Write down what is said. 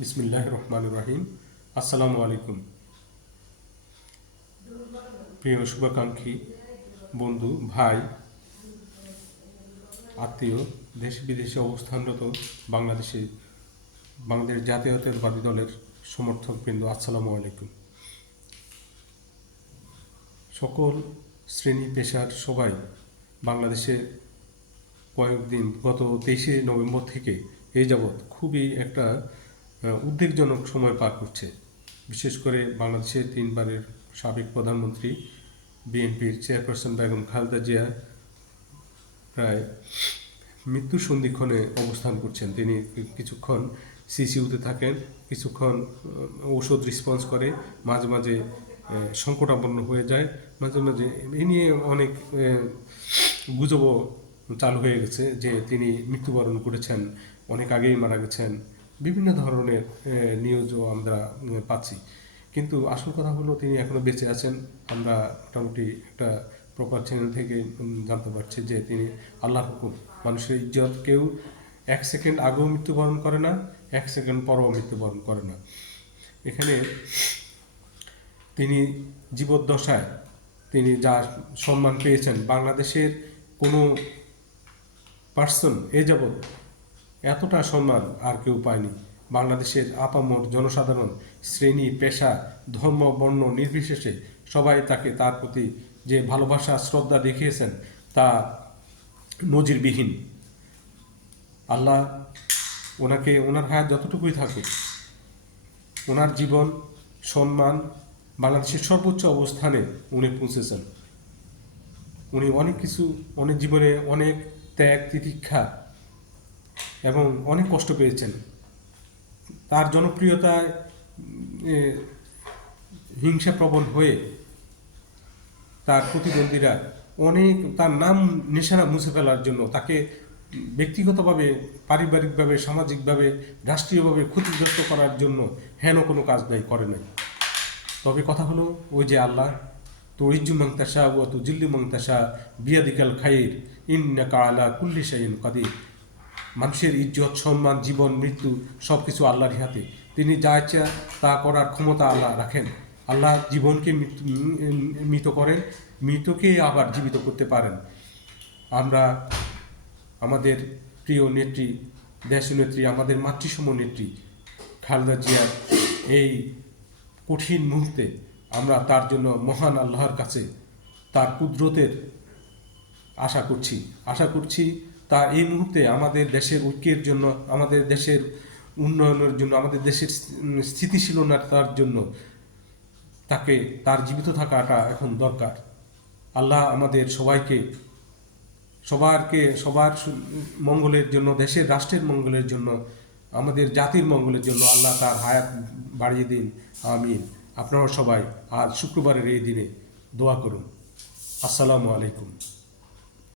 বিসমিল্লাহির রহমানির রহিম। আসসালামু আলাইকুম। প্রিয় শুভাকাঙ্ক্ষী বন্ধু, ভাই, আত্মীয়, দেশ বিদেশে অবস্থানরত বাংলাদেশ জাতীয়তাবাদী দলের সমর্থকবৃন্দ, আসসালামু আলাইকুম। সকল শ্রেণী পেশার সবাই বাংলাদেশে কয়েকদিন গত 23শে নভেম্বর থেকে এই যাবৎ খুবই একটা উদ্বেগজনক সময় পার করছে। বিশেষ করে বাংলাদেশের তিনবারের সাবেক প্রধানমন্ত্রী বিএনপির চেয়ারপারসন বেগম খালেদা জিয়া প্রায় মৃত্যু সন্ধিক্ষণে অবস্থান করছেন। তিনি কিছুক্ষণ সিসিউতে থাকেন, কিছুক্ষণ ঔষধ রেসপন্স করে, মাঝে মাঝে সংকটাপন্ন হয়ে যায়, মাঝে মাঝে এ নিয়ে অনেক গুজবও চালু হয়ে গেছে যে তিনি মৃত্যুবরণ করেছেন, অনেক আগেই মারা গেছেন। বিভিন্ন ধরনের নিউজও আমরা পাচ্ছি, কিন্তু আসল কথা হলো তিনি এখনও বেঁচে আছেন। আমরা মোটামুটি একটা প্রপার চ্যানেল থেকে জানতে পারছি যে তিনি আল্লাহর হুকুম, মানুষের ইজ্জত কেউ 1 সেকেন্ড আগেও মৃত্যুবরণ করে না, 1 সেকেন্ড পরেও মৃত্যুবরণ করে না। এখানে তিনি জীবদ্দশায় তিনি যা সম্মান পেয়েছেন, বাংলাদেশের কোনো পার্সন এ যাবৎ এতটা সম্মান আর কেউ পায়নি। বাংলাদেশের আপামর জনসাধারণ, শ্রেণী, পেশা, ধর্ম, বর্ণ নির্বিশেষে সবাই তার প্রতি যে ভালোবাসা, শ্রদ্ধা দেখিয়েছেন তা নজিরবিহীন। আল্লাহ ওনার হায়াত যতটুকুই থাকুক, ওনার জীবন, সম্মান বাংলাদেশের সর্বোচ্চ অবস্থানে উনি পৌঁছেছেন। উনি অনেক জীবনে অনেক ত্যাগ, তিতিক্ষা এবং অনেক কষ্ট পেয়েছেন। তার জনপ্রিয়তায় হিংসাপ্রবণ হয়ে তার প্রতিদ্বন্দ্বীরা তার নাম নিশানা মুছে ফেলার জন্য তাকে ব্যক্তিগতভাবে, পারিবারিকভাবে, সামাজিকভাবে, রাষ্ট্রীয়ভাবে ক্ষতিগ্রস্ত করার জন্য হেন কোনো কাজ করে নাই। তবে কথা হলো ওই যে আল্লাহ তুইজ্জু মান তাশা ওয়া তুজিল্লু মান তাশা বিয়াদিকাল খাইর ইন্নাকা আলা কুল্লি শাইইন কাদির। মানুষের ইজ্জত, সম্মান, জীবন, মৃত্যু সব কিছু আল্লাহর হাতে। তিনি যা ইচ্ছা তা করার ক্ষমতা আল্লাহ রাখেন। আল্লাহ জীবনকে মৃত করেন, মৃতকে আবার জীবিত করতে পারেন। আমরা আমাদের প্রিয় নেত্রী, দেশনেত্রী, আমাদের মাতৃসম নেত্রী খালেদা জিয়ার এই কঠিন মুহূর্তে আমরা তার জন্য মহান আল্লাহর কাছে তার কুদরতের আশা করছি তা এই মুহূর্তে আমাদের দেশের ঐক্যের জন্য, আমাদের দেশের উন্নয়নের জন্য, আমাদের দেশের স্থিতিশীলতার জন্য তার জীবিত থাকাটা এখন দরকার। আল্লাহ আমাদের সবার মঙ্গলের জন্য, দেশের রাষ্ট্রের মঙ্গলের জন্য, আমাদের জাতির মঙ্গলের জন্য আল্লাহ তার হায়াত বাড়িয়ে দিন, আমিন। আপনারা সবাই আজ শুক্রবারের এই দিনে দোয়া করুন। আসসালামু আলাইকুম।